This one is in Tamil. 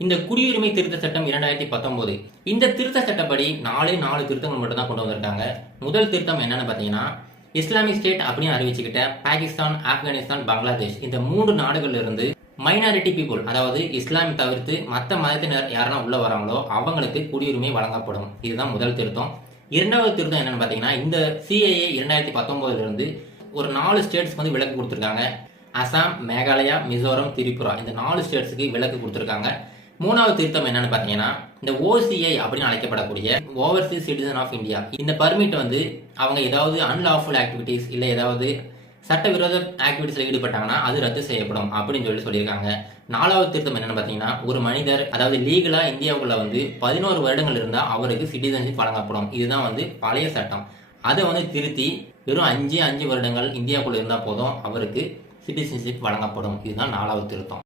இந்த குடியுரிமை திருத்த சட்டம் 2019 இந்த திருத்த சட்டப்படி 4 திருத்தங்கள் மட்டும் தான் கொண்டு வந்திருக்காங்க. முதல் திருத்தம் என்னன்னு பார்த்தீங்கன்னா, இஸ்லாமிக் ஸ்டேட் அப்படின்னு அறிவிச்சுக்கிட்ட பாகிஸ்தான், ஆப்கானிஸ்தான், பங்களாதேஷ் இந்த 3 நாடுகள்ல இருந்து மைனாரிட்டி பீப்புள், அதாவது இஸ்லாம் தவிர்த்து மற்ற மதத்தினர் யாரெல்லாம் உள்ள வராங்களோ அவங்களுக்கு குடியுரிமை வழங்கப்படும். இதுதான் முதல் திருத்தம். இரண்டாவது திருத்தம் என்னன்னு பார்த்தீங்கன்னா, இந்த சிஏஏ 2019 இருந்து ஒரு 4 ஸ்டேட்ஸ்க்கு வந்து விலக்கு கொடுத்துருக்காங்க. அசாம், மேகாலயா, மிசோரம், திரிபுரா இந்த 4 ஸ்டேட்ஸுக்கு விலக்கு கொடுத்துருக்காங்க. மூணாவது திருத்தம் என்னன்னு பார்த்தீங்கன்னா, இந்த ஓசிஐ அப்படின்னு அழைக்கப்படக்கூடிய ஓவர்சீஸ் சிட்டிசன் ஆஃப் இந்தியா இந்த பர்மிட் வந்து அவங்க ஏதாவது அன்லாஃபுல் ஆக்டிவிட்டிஸ் இல்லை ஏதாவது சட்டவிரோத ஆக்டிவிட்டிஸ்ல ஈடுபட்டாங்கன்னா அது ரத்து செய்யப்படும் அப்படின்னு சொல்லியிருக்காங்க. நாலாவது திருத்தம் என்னன்னு பார்த்தீங்கன்னா, ஒரு மனிதர் அதாவது லீகலா இந்தியாவுக்குள்ள வந்து 11 வருடங்கள் இருந்தால் அவருக்கு சிட்டிசன்ஷிப் வழங்கப்படும். இதுதான் வந்து பழைய சட்டம். அதை வந்து திருத்தி வெறும் 5 வருடங்கள் இந்தியாவுக்குள்ள இருந்தால் போதும் அவருக்கு சிட்டிசன்ஷிப் வழங்கப்படும். இதுதான் நாலாவது திருத்தம்.